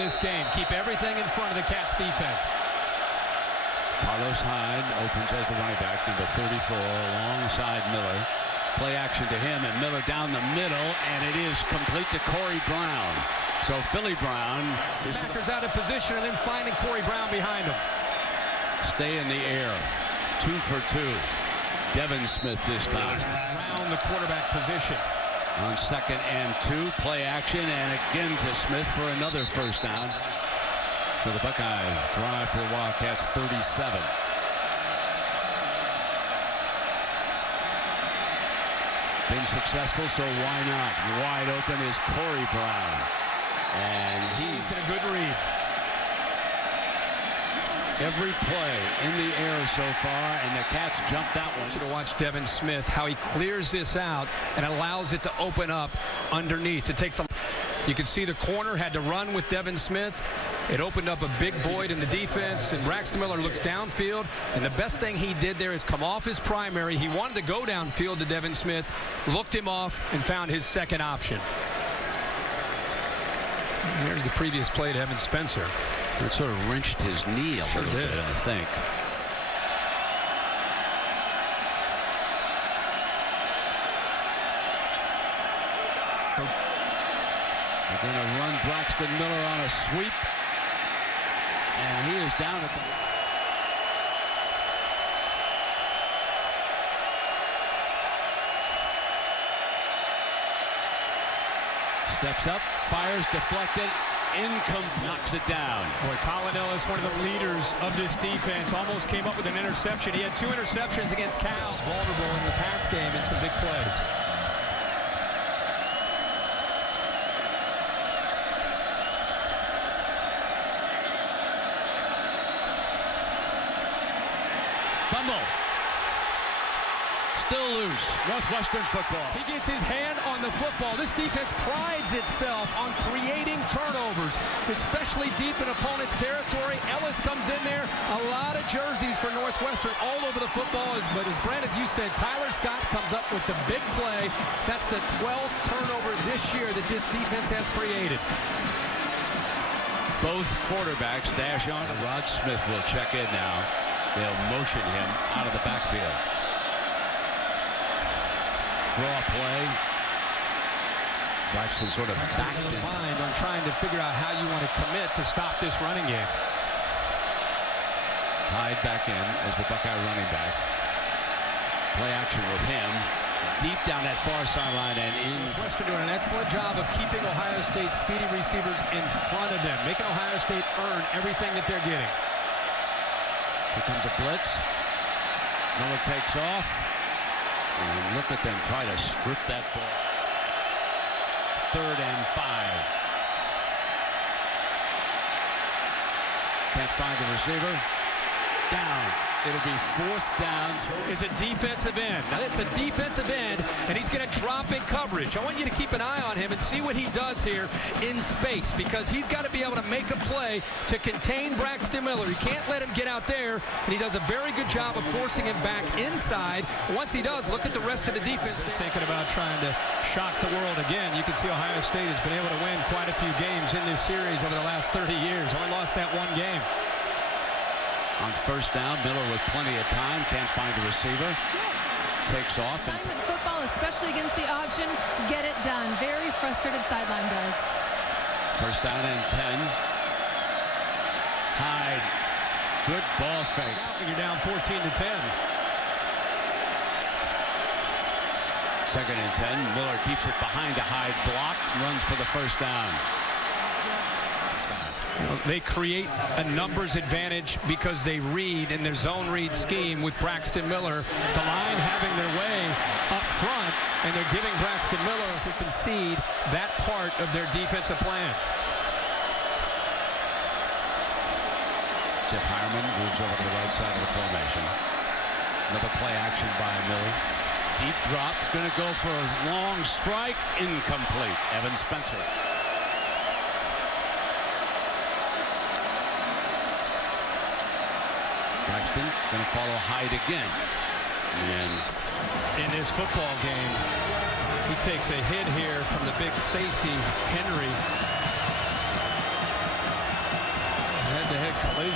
This game, keep everything in front of the Cats defense. Carlos Hyde opens as the running back, number 34, alongside Miller. Play action to him, and Miller down the middle, and it is complete to Corey Brown. So Philly Brown is Packers out of position, and then finding Corey Brown behind him. Stay in the air. 2 for 2. Devin Smith this time. Around the quarterback position. On 2nd and 2, play action, and again to Smith for another first down. So the Buckeyes drive to the Wildcats 37. Been successful, so why not? Wide open is Corey Brown. And he's in a good read. Every play in the air so far, and the Cats jumped that one. Should have watched Devin Smith, how he clears this out and allows it to open up underneath. It takes some. You can see the corner had to run with Devin Smith. It opened up a big void in the defense, and Braxton Miller looks downfield, and the best thing he did there is come off his primary. He wanted to go downfield to Devin Smith, looked him off, and found his second option. And there's the previous play to Evan Spencer. It sort of wrenched his knee a little bit, I think. They're going to run Braxton Miller on a sweep. And he is down at the... Steps up, fires, deflected. Incomplete, knocks it down. Boy, Colin Ellis, one of the leaders of this defense, almost came up with an interception. He had 2 interceptions against Cal. Vulnerable in the pass game in some big plays. Fumble. Still loose. Northwestern football. He gets his hand on the football. This defense prides itself on creating turnovers, especially deep in opponent's territory. Ellis comes in there. A lot of jerseys for Northwestern all over the football. But as Brent, as you said, Tyler Scott comes up with the big play. That's the 12th turnover this year that this defense has created. Both quarterbacks dash on. Rod Smith will check in now. They'll motion him out of the backfield. Draw play. Braxton sort of backed in mind on trying to figure out how you want to commit to stop this running game. Hyde back in as the Buckeye running back. Play action with him. Deep down that far sideline and in. Northwestern doing an excellent job of keeping Ohio State's speedy receivers in front of them, making Ohio State earn everything that they're getting. Here comes a blitz. Miller takes off. And look at them try to strip that ball. 3rd and 5. Can't find the receiver. Down. It'll be 4th down. Is a defensive end. Now it's a defensive end, and he's going to drop in coverage. I want you to keep an eye on him and see what he does here in space, because he's got to be able to make a play to contain Braxton Miller. He can't let him get out there, and he does a very good job of forcing him back inside. Once he does, look at the rest of the defense. Thinking about trying to shock the world again. You can see Ohio State has been able to win quite a few games in this series over the last 30 years. Only lost that one game. On 1st down, Miller with plenty of time, can't find a receiver. Takes off. And football, especially against the option, get it done. Very frustrated sideline guys. 1st down and 10. Hyde, good ball fake. You're down 14 to 10. 2nd and 10. Miller keeps it behind a Hyde block, runs for the 1st down. They create a numbers advantage because they read in their zone read scheme with Braxton Miller. The line having their way up front, and they're giving Braxton Miller to concede that part of their defensive plan. Jeff Hireman moves over to the right side of the formation. Another play action by Miller. Deep drop, going to go for a long strike, incomplete. Evan Spencer. Braxton going to follow Hyde again. And in this football game, he takes a hit here from the big safety, Henry.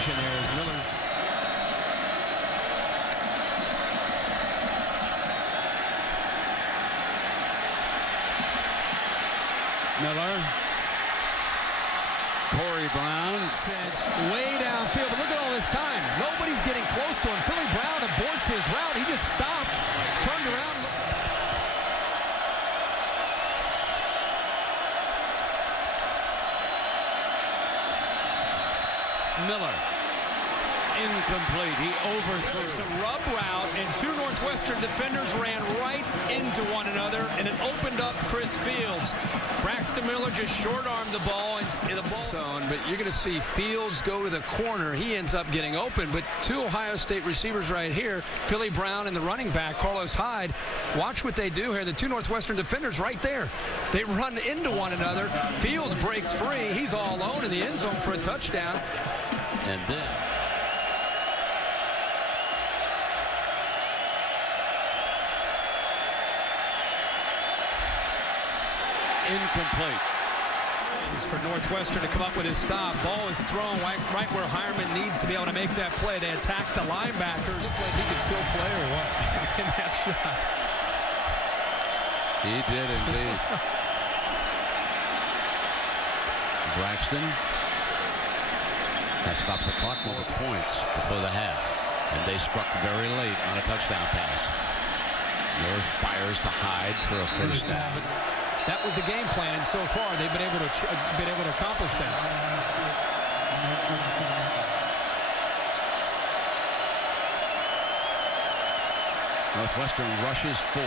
confusion there as Miller. Miller. Corey Brown. Way downfield, but look at all this time. Nobody's getting close to him. Philly Brown aborts his route. He just stopped, turned around. Miller. Incomplete. He overthrew. It's a rub route, and two Northwestern defenders ran right into one another, and it opened up Chris Fields. Braxton Miller just short-armed the ball in the ball zone, but you're going to see Fields go to the corner. He ends up getting open, but two Ohio State receivers right here, Philly Brown and the running back, Carlos Hyde. Watch what they do here. The two Northwestern defenders right there. They run into one another. Fields breaks free. He's all alone in the end zone for a touchdown. And then incomplete. For Northwestern to come up with his stop. Ball is thrown right where Hireman needs to be able to make that play. They attack the linebackers. Looks like he can still play or what? In that shot. He did indeed. Braxton. That stops the clock with points before the half. And they struck very late on a touchdown pass. Miller fires to Hyde for a first down. That was the game plan, and so far they've been able to accomplish that. Northwestern rushes 4.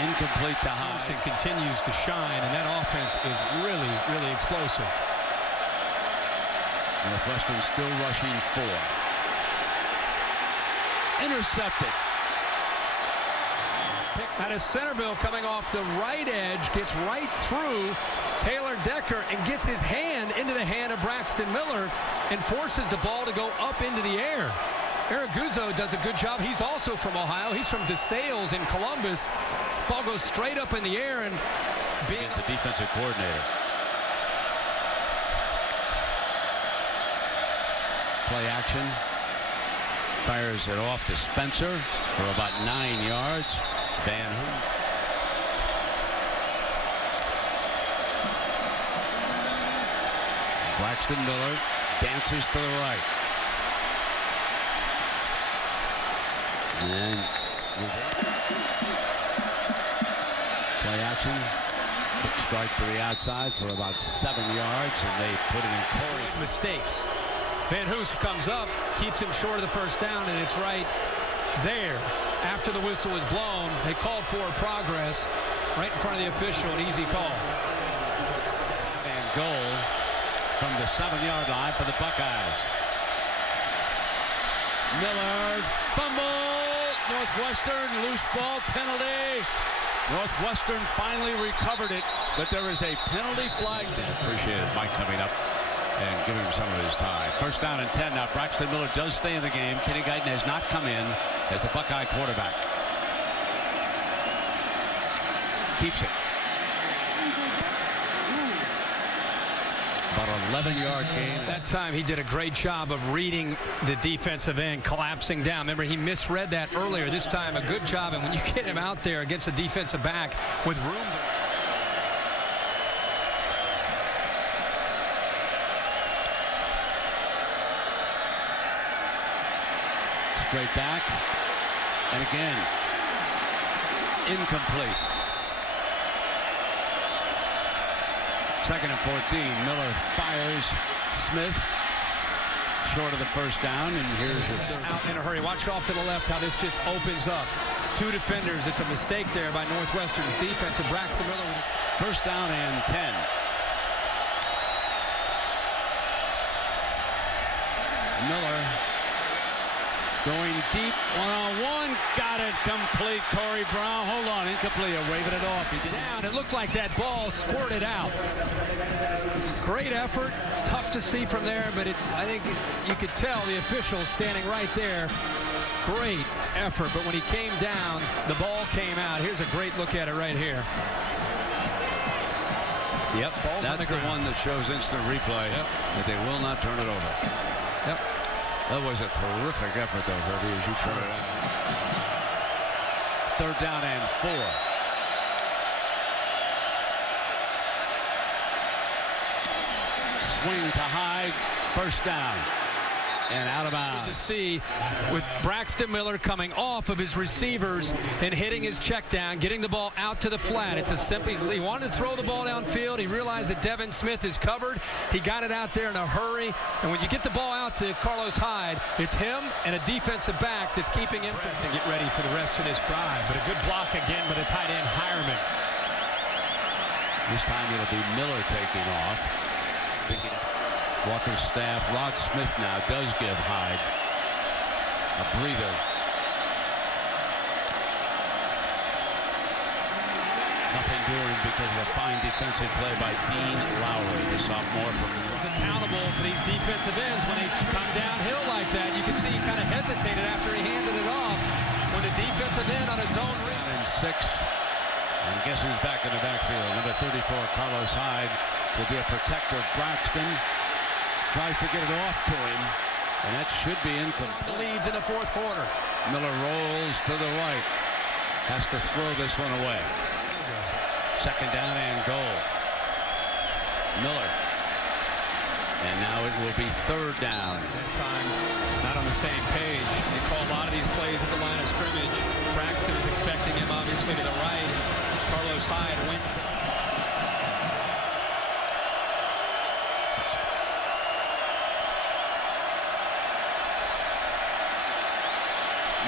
Incomplete to Hyde. Braxton continues to shine, and that offense is really, really explosive. Northwestern still rushing 4. Intercepted. Out of Centerville, coming off the right edge, gets right through Taylor Decker and gets his hand into the hand of Braxton Miller and forces the ball to go up into the air. Araguzzo does a good job. He's also from Ohio. He's from DeSales in Columbus. Ball goes straight up in the air and being a defensive coordinator. Play action. Fires it off to Spencer for about 9 yards. Van Hoon. Braxton Miller dances to the right. And play action. Quick strike to the outside for about 7 yards, and they put it in Corey. Mistakes. Van Hoos comes up, keeps him short of the first down, and it's right there. After the whistle was blown, they called for progress right in front of the official, an easy call. And goal from the 7-yard line for the Buckeyes. Miller, fumble, Northwestern, loose ball, penalty. Northwestern finally recovered it, but there is a penalty flag. Appreciate it, Mike coming up and giving him some of his time. First down and 10 now. Braxton Miller does stay in the game. Kenny Guyton has not come in as the Buckeye quarterback. Keeps it. About an 11-yard gain. That time he did a great job of reading the defensive end, collapsing down. Remember, he misread that earlier. This time a good job, and when you get him out there against a defensive back with room. Straight back, and again, incomplete. Second and 14, Miller fires Smith short of the first down, and here's your third. Out in a hurry. Watch off to the left how this just opens up. Two defenders. It's a mistake there by Northwestern's defense, and Braxton Miller. First down and 10. Miller going deep, one-on-one, got it complete. Corey Brown, hold on, incomplete, waving it off. He did down. It looked like that ball squirted out. Great effort, tough to see from there, but I think you could tell the official standing right there. Great effort, but when he came down, the ball came out. Here's a great look at it right here. Yep, that's the one that shows instant replay that they will not turn it over. Yep. That was a terrific effort, though, Herbie, as you pointed out. 3rd down and 4. Swing to Hyde, 1st down. And out of bounds. To see with Braxton Miller coming off of his receivers and hitting his check down, getting the ball out to the flat. It's a simple. He wanted to throw the ball downfield. He realized that Devin Smith is covered. He got it out there in a hurry. And when you get the ball out to Carlos Hyde, it's him and a defensive back that's keeping him to get ready for the rest of this drive. But a good block again by the tight end Hireman. This time it'll be Miller taking off. Walker's staff, Rod Smith now does give Hyde a breather. Nothing doing because of a fine defensive play by Dean Lowry, the sophomore from the He's accountable for these defensive ends when they come downhill like that. You can see he kind of hesitated after he handed it off when the defensive end on his own read. And 6. And guess who's back in the backfield? Number 34, Carlos Hyde, will be a protector of Braxton. Tries to get it off to him, and that should be incomplete. The leads in the 4th quarter. Miller rolls to the right. Has to throw this one away. 2nd down and goal. Miller. And now it will be 3rd down. That time, not on the same page. They call a lot of these plays at the line of scrimmage. Braxton is expecting him obviously to the right. Carlos Hyde went to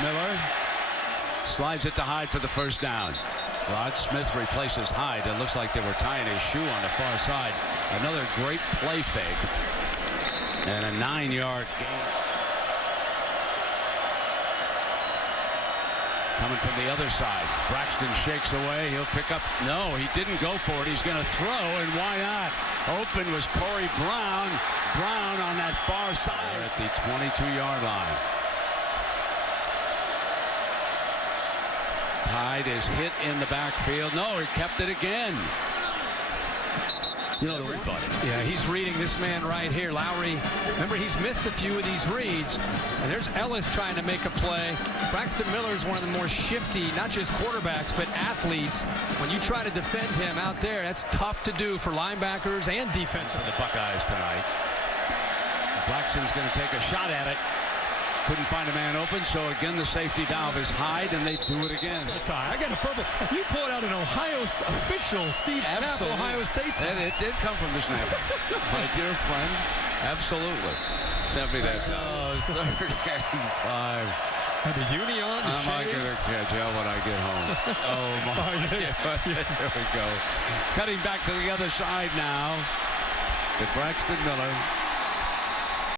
Miller slides it to Hyde for the 1st down. Rod Smith replaces Hyde. It looks like they were tying his shoe on the far side. Another great play fake. And a 9-yard gain. Coming from the other side. Braxton shakes away. He'll pick up. No, he didn't go for it. He's going to throw, and why not? Open was Corey Brown. Brown on that far side at the 22-yard line. Hyde is hit in the backfield. No, he kept it again. You know, everybody. Yeah, he's reading this man right here. Lowry, remember, he's missed a few of these reads. And there's Ellis trying to make a play. Braxton Miller is one of the more shifty, not just quarterbacks, but athletes. When you try to defend him out there, that's tough to do for linebackers and defense. For the Buckeyes tonight. Braxton's going to take a shot at it. Couldn't find a man open, so again the safety valve is Hyde, and they do it again. I got a purple. You pulled out an Ohio official, Steve Schnapp, Ohio State. And it did come from the Schnapp. My dear friend, absolutely. Sent me that time. Oh, 3rd and 5. And the uni on, the I'm not going to catch up when I get home. Oh, my. There we go. Cutting back to the other side now. With Braxton Miller.